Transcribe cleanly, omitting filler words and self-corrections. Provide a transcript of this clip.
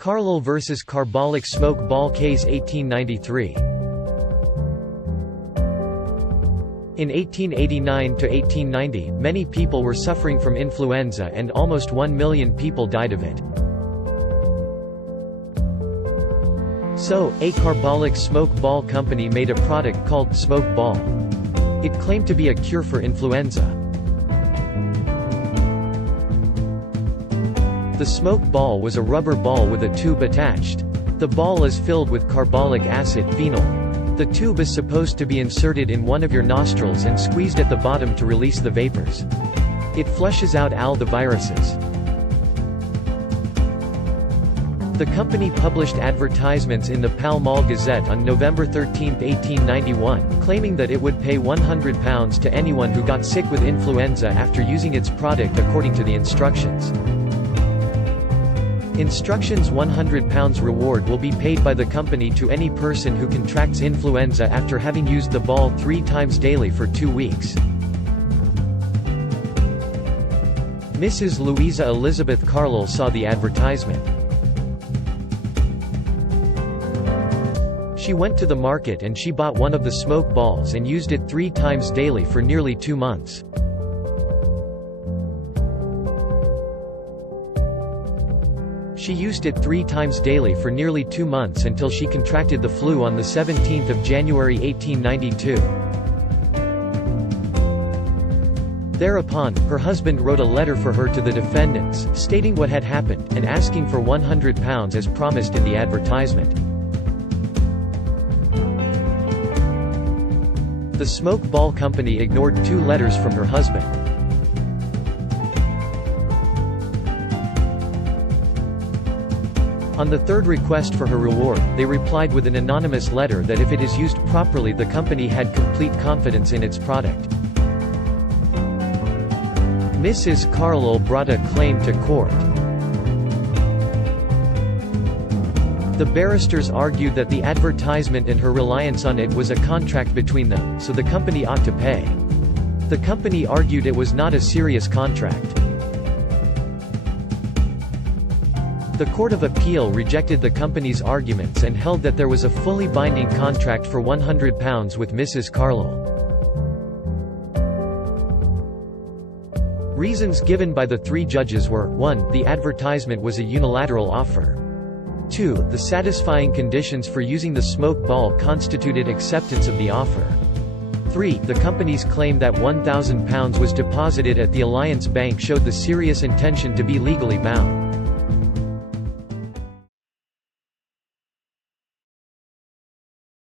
Carlill vs. Carbolic Smoke Ball Case 1893. In 1889–1890, many people were suffering from influenza and almost 1 million people died of it. So, a Carbolic smoke ball company made a product called Smoke Ball. It claimed to be a cure for influenza. The smoke ball was a rubber ball with a tube attached. The ball is filled with carbolic acid phenol. The tube is supposed to be inserted in one of your nostrils and squeezed at the bottom to release the vapors. It flushes out all the viruses. The company published advertisements in the Pall Mall Gazette on November 13, 1891, claiming that it would pay £100 to anyone who got sick with influenza after using its product according to the instructions. Instructions: £100 reward will be paid by the company to any person who contracts influenza after having used the ball 3 times daily for 2 weeks. Mrs. Louisa Elizabeth Carlill saw the advertisement. She went to the market and she bought one of the smoke balls and used it 3 times daily for nearly 2 months. She used it 3 times daily for nearly 2 months until she contracted the flu on the 17th of January 1892. Thereupon, her husband wrote a letter for her to the defendants, stating what had happened, and asking for £100 as promised in the advertisement. The smoke ball company ignored 2 letters from her husband. On the 3rd request for her reward, they replied with an anonymous letter that if it is used properly, the company had complete confidence in its product. Mrs. Carlill brought a claim to court. The barristers argued that the advertisement and her reliance on it was a contract between them, so the company ought to pay. The company argued it was not a serious contract. The Court of Appeal rejected the company's arguments and held that there was a fully binding contract for £100 with Mrs. Carlill. Reasons given by the 3 judges were: 1. The advertisement was a unilateral offer. 2. The satisfying conditions for using the smoke ball constituted acceptance of the offer. 3. The company's claim that £1,000 was deposited at the Alliance Bank showed the serious intention to be legally bound.